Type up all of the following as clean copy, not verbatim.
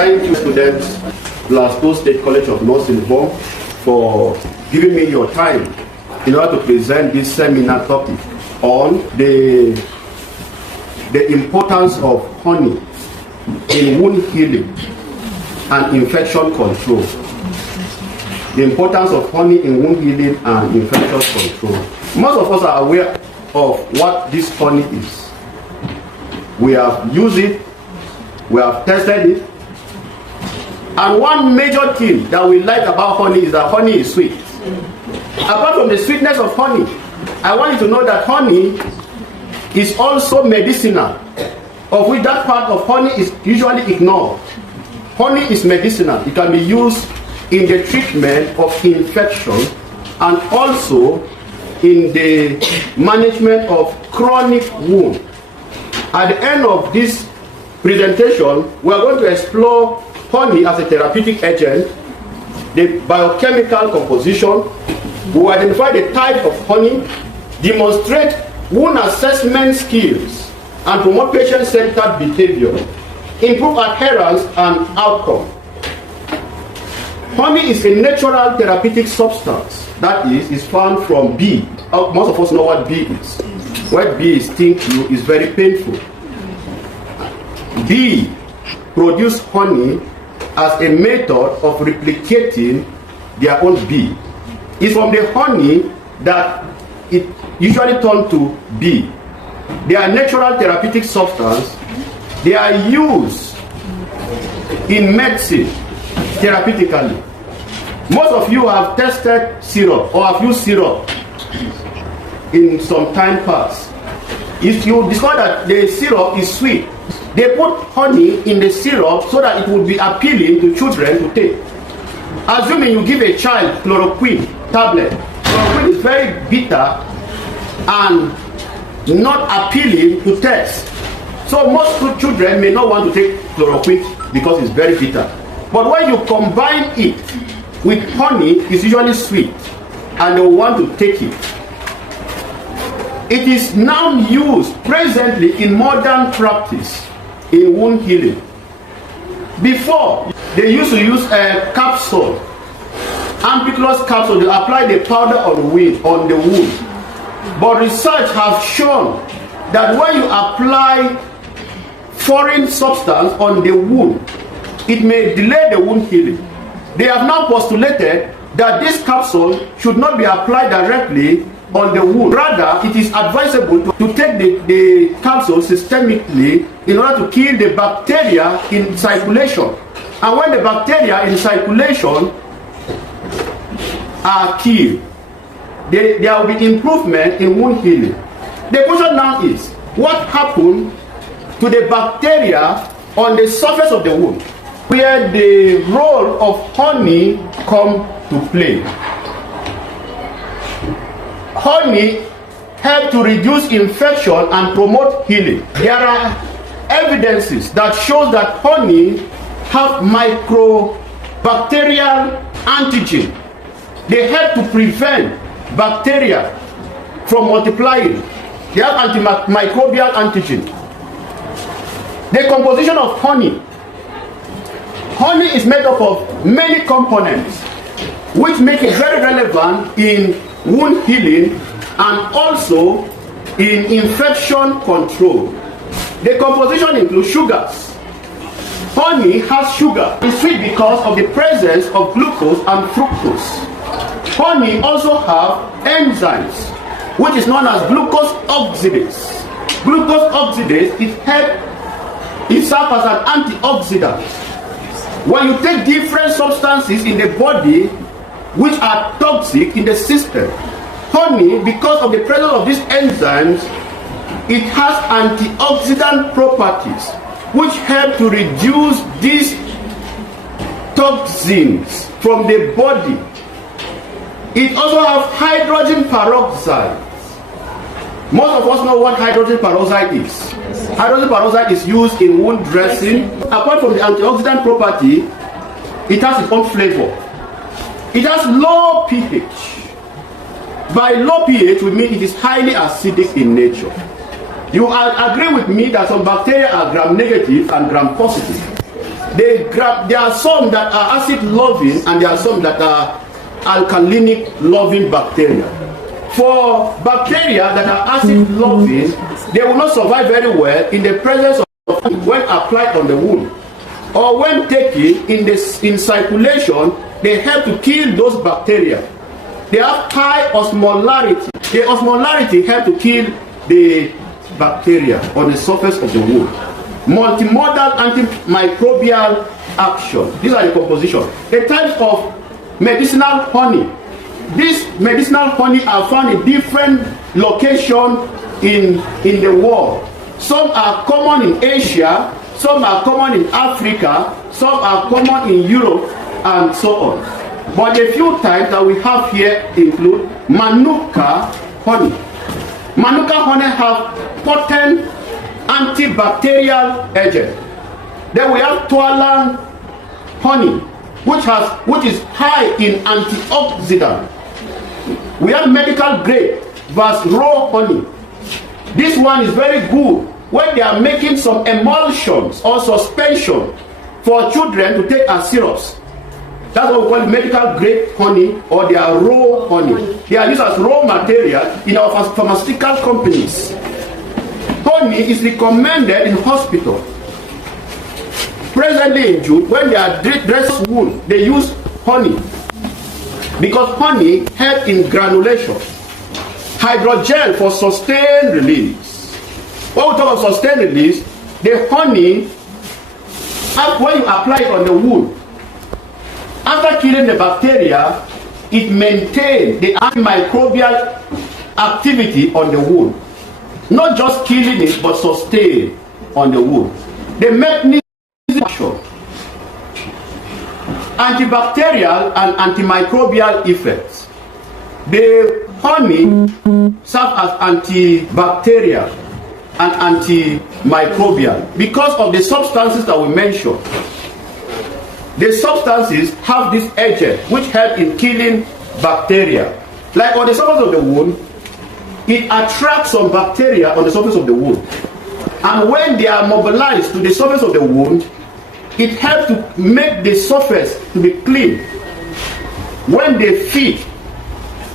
thank you, students, Glasgow State College of Nursing Home, for giving me your time in order to present this seminar topic on the importance of honey in wound healing and infection control. The importance of honey in wound healing and infection control. Most of us are aware of what this honey is. We have used it, we have tested it, and one major thing that we like about honey is that honey is sweet. Apart from the sweetness of honey, I want you to know that honey is also medicinal, of which that part of honey is usually ignored. Honey is medicinal. It can be used in the treatment of infection and also in the management of chronic wound. At the end of this presentation, we are going to explore honey as a therapeutic agent, the biochemical composition, we will identify the type of honey, demonstrate wound assessment skills, and promote patient-centered behavior, improve adherence and outcome. Honey is a natural therapeutic substance that is found from bee. Most of us know what bee is. When bees sting you, is very painful. Bee produce honey as a method of replicating their own bee. It's from the honey that it usually turns to bee. They are natural therapeutic substance. They are used in medicine therapeutically. Most of you have tested syrup or have used syrup in some time past. If you discover that the syrup is sweet, they put honey in the syrup so that it would be appealing to children to take. Assuming you give a child chloroquine tablet, chloroquine is very bitter and not appealing to taste. So most children may not want to take chloroquine because it's very bitter. But when you combine it with honey, it's usually sweet and they want to take it. It is now used presently in modern practice in wound healing. Before, they used to use a capsule, ampicillus capsule, to apply the powder on the wound. But research has shown that when you apply foreign substance on the wound, it may delay the wound healing. They have now postulated that this capsule should not be applied directly on the wound. Rather, it is advisable to take the capsule systemically in order to kill the bacteria in circulation. And when the bacteria in circulation are killed, there will be improvement in wound healing. The question now is, what happened to the bacteria on the surface of the wound, where the role of honey come to play? Honey helps to reduce infection and promote healing. There are evidences that show that honey have microbacterial antigen. They help to prevent bacteria from multiplying. They have antimicrobial antigen. The composition of honey. Honey is made up of many components which make it very relevant in wound healing and also in infection control. The composition includes sugars. Honey has sugar. It's sweet because of the presence of glucose and fructose. Honey also have enzymes, which is known as glucose oxidase. Glucose oxidase, it serves as an antioxidant. When you take different substances in the body which are toxic in the system, honey, because of the presence of these enzymes, it has antioxidant properties which help to reduce these toxins from the body. It also has hydrogen peroxide. Most of us know what hydrogen peroxide is. Hydrogen peroxide is used in wound dressing. Apart from the antioxidant property, it has its own flavor. It has low pH. By low pH, we mean it is highly acidic in nature. You agree with me that some bacteria are gram-negative and gram-positive. there are some that are acid loving and there are some that are alkalinic loving bacteria. For bacteria that are acid loving, they will not survive very well in the presence of when applied on the wound, or when taken in circulation. They help to kill those bacteria. They have high osmolarity. The osmolarity helps to kill the bacteria on the surface of the wound. Multimodal antimicrobial action. These are the composition. The types of medicinal honey. These medicinal honey are found in different locations in the world. Some are common in Asia, some are common in Africa, some are common in Europe, and so on. But the few types that we have here include Manuka honey. Manuka honey have potent antibacterial agent. Then we have Tualang honey, which is high in antioxidant. We have medical grade Vas raw honey. This one is very good when they are making some emulsions or suspension for children to take as syrups. That's what we call medical grade honey, or they are raw honey. They are used as raw material in our pharmaceutical companies. Honey is recommended in hospital. Presently in June, when they are dressing wound, they use honey, because honey helps in granulation. Hydrogel for sustained release. When we talk of sustained release, the honey, when you apply it on the wound, after killing the bacteria, it maintains the antimicrobial activity on the wound. Not just killing it, but sustain on the wound. The mechanism of action, antibacterial and antimicrobial effects. The honey serves as antibacterial and antimicrobial because of the substances that we mentioned. The substances have this agent which help in killing bacteria. Like on the surface of the wound, it attracts some bacteria on the surface of the wound. And when they are mobilized to the surface of the wound, it helps to make the surface to be clean. When they feed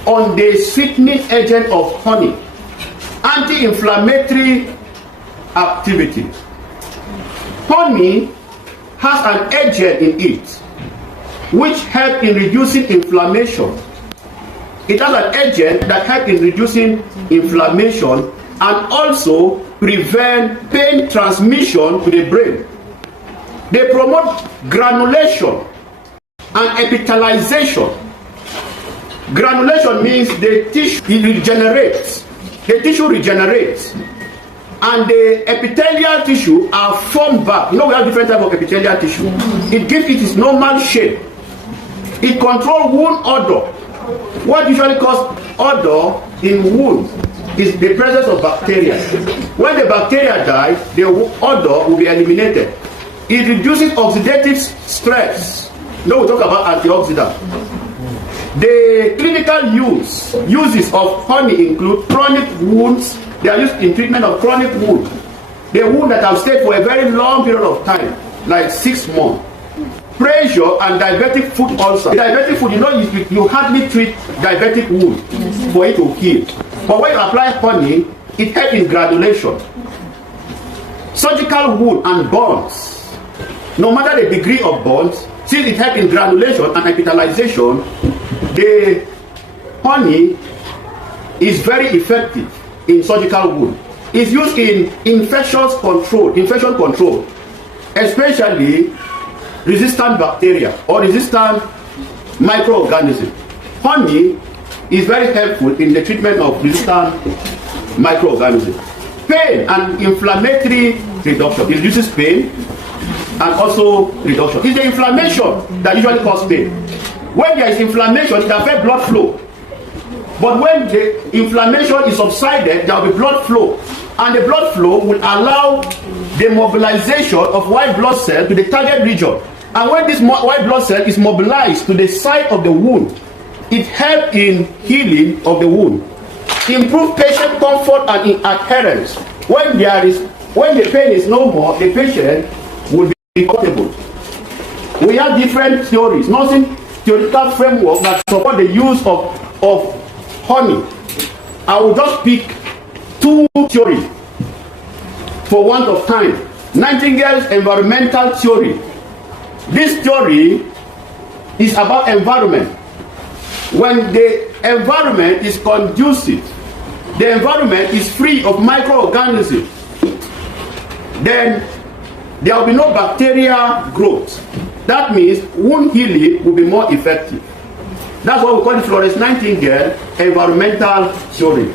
on the sweetening agent of honey, anti-inflammatory activity. Honey has an agent in it which helps in reducing inflammation. It has an agent that helps in reducing inflammation and also prevent pain transmission to the brain. They promote granulation and epithelialization. Granulation means the tissue regenerates. The tissue regenerates. And the epithelial tissue are formed back. You know, we have different types of epithelial tissue. It gives it its normal shape. It controls wound odor. What usually causes odor in wounds is the presence of bacteria. When the bacteria die, the odor will be eliminated. It reduces oxidative stress. Now we talk about antioxidant. The clinical uses of honey include chronic wounds. They are used in treatment of chronic wounds. The wound that have stayed for a very long period of time, like 6 months. Pressure and diabetic foot ulcer. The diabetic foot, you hardly treat diabetic wound for it to heal. But when you apply honey, it helps in granulation. Surgical wound and burns. No matter the degree of burns, since it helps in granulation and epithelialization, the honey is very effective in surgical wound. It's used in infection control, especially resistant bacteria or resistant microorganisms. Honey is very helpful in the treatment of resistant microorganisms. Pain and inflammatory reduction. It reduces pain and also reduction. It's the inflammation that usually causes pain. When there is inflammation, it affects blood flow. But when the inflammation is subsided, there will be blood flow. And the blood flow will allow the mobilization of white blood cells to the target region. And when this white blood cell is mobilized to the site of the wound, it helps in healing of the wound. Improve patient comfort and adherence. When the pain is no more, the patient will be comfortable. We have different theories, nursing theoretical framework that support the use of honey. I will just pick two theories for want of time. Nightingale's environmental theory. This theory is about environment. When the environment is conducive, the environment is free of microorganisms, then there will be no bacterial growth. That means wound healing will be more effective. That's what we call the Florence Nightingale environmental theory.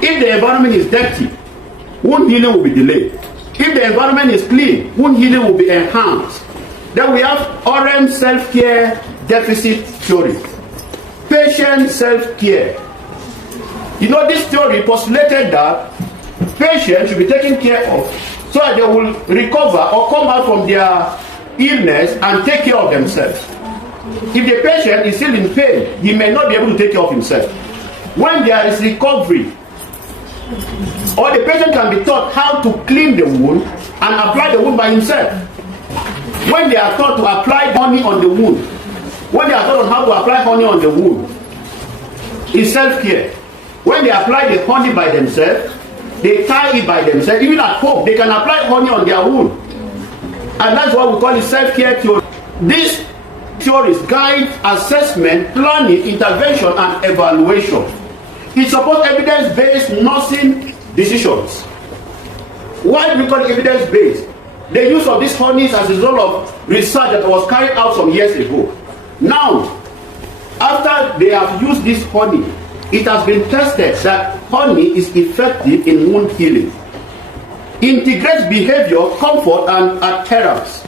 If the environment is dirty, wound healing will be delayed. If the environment is clean, wound healing will be enhanced. Then we have Oren self-care deficit theory. Patient self-care. You know, this theory postulated that patients should be taken care of so that they will recover or come out from their illness and take care of themselves. If the patient is still in pain, he may not be able to take care of himself. When there is recovery, or the patient can be taught how to clean the wound and apply the wound by himself. When they are taught to apply honey on the wound, when they are taught on how to apply honey on the wound, it's self-care. When they apply the honey by themselves, they tie it by themselves. Even at home, they can apply honey on their wound. And that's what we call the self-care theory. These theories guide assessment, planning, intervention, and evaluation. It supports evidence-based nursing decisions. Why do we call it evidence-based? The use of these honeys as a result of research that was carried out some years ago. Now, after they have used this honey, it has been tested that honey is effective in wound healing. Integrates behavior, comfort, and adherence.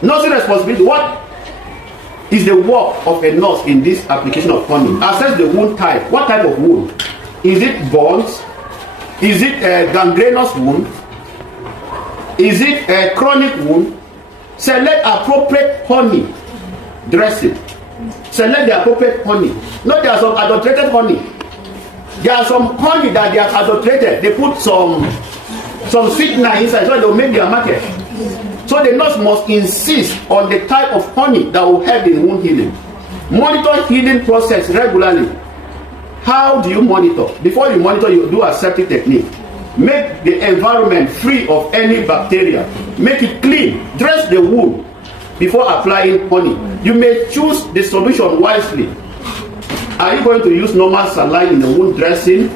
Nursing responsibility. What is the work of a nurse in this application of honey? Assess the wound type. What type of wound? Is it burns? Is it a gangrenous wound? Is it a chronic wound? Select appropriate honey dressing. Select the appropriate honey. No, there are some adulterated honey. There are some honey that they are adulterated. They put some sweetener inside so they will make their market. So the nurse must insist on the type of honey that will help in wound healing. Monitor healing process regularly. How do you monitor? Before you monitor, you do a septic technique. Make the environment free of any bacteria. Make it clean. Dress the wound before applying honey. You may choose the solution wisely. Are you going to use normal saline in the wound dressing?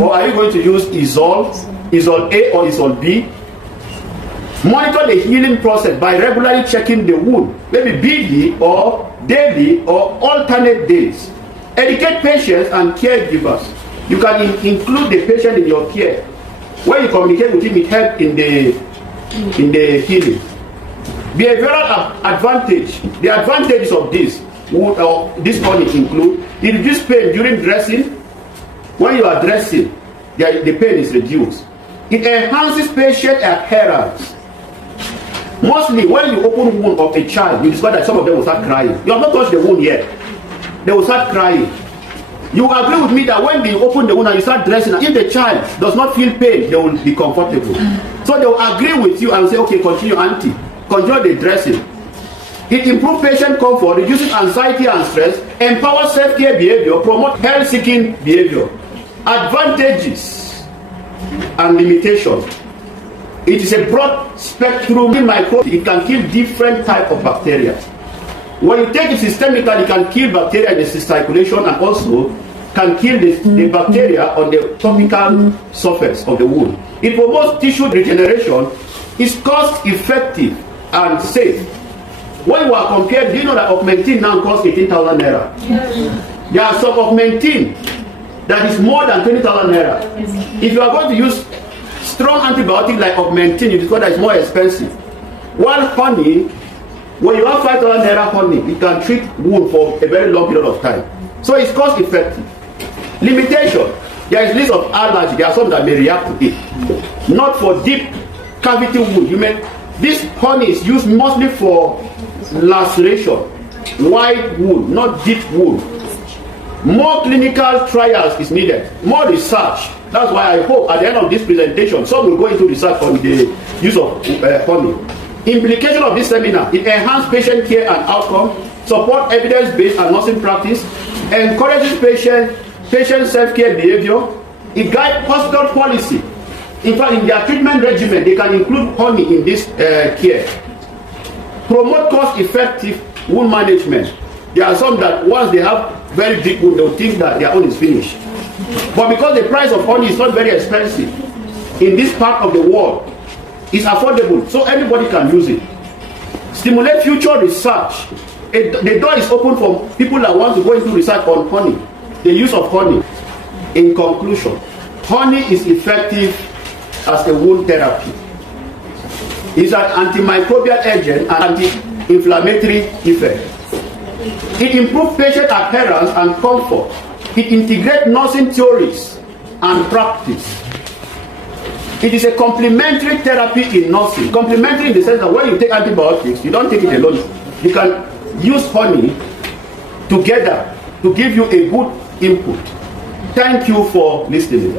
Or are you going to use Izol A or Izol B? Monitor the healing process by regularly checking the wound, maybe weekly or daily or alternate days. Educate patients and caregivers. You can include the patient in your care. When you communicate with him, it helps in the healing. Behavioral advantage. The advantages of this honey include it reduces pain during dressing. When you are dressing, the pain is reduced. It enhances patient adherence. Mostly when you open wound of a child, you discover that some of them will start crying. You have not touched the wound yet. They will start crying. You agree with me that when they open the wound and you start dressing, if the child does not feel pain, they will be comfortable. So they will agree with you and say, okay, continue, auntie. Continue the dressing. It improves patient comfort, reduces anxiety and stress, empowers self-care behavior, promotes health-seeking behavior. Advantages and limitations. It is a broad spectrum microbe. It can kill different types of bacteria. When you take it systemically, it can kill bacteria in the circulation and also can kill the bacteria on the topical surface of the wound. It promotes tissue regeneration. It's cost-effective and safe. When you are compared, do you know that Augmentin now costs 18,000 naira? Yes. There are some Augmentin that is more than 20,000 naira. Yes. If you are going to use strong antibiotic like Augmentin, you discover that it's more expensive. While honey, when you have 5,000 naira honey, it can treat wound for a very long period of time. So it's cost effective. Limitation. There is list of allergy. There are some that may react to it. Not for deep cavity wound. This honey is used mostly for laceration, wide wound, not deep wound. More clinical trials is needed. More research. That's why I hope at the end of this presentation, some will go into research on the use of honey. Implication of this seminar: it enhances patient care and outcome, support evidence-based and nursing practice, encourages patient self-care behavior, it guides hospital policy. In fact, in their treatment regimen, they can include honey in this care. Promote cost-effective wound management. There are some that once they have very big wound, they'll think that their own is finished. But because the price of honey is not very expensive in this part of the world, it's affordable, so anybody can use it. Stimulate future research. The door is open for people that want to go into research on honey, the use of honey. In conclusion, honey is effective as a wound therapy. It's an antimicrobial agent and anti-inflammatory effect. It improves patient adherence and comfort. It integrates nursing theories and practice. It is a complementary therapy in nursing. Complementary in the sense that when you take antibiotics, you don't take it alone. You can use honey together to give you a good input. Thank you for listening.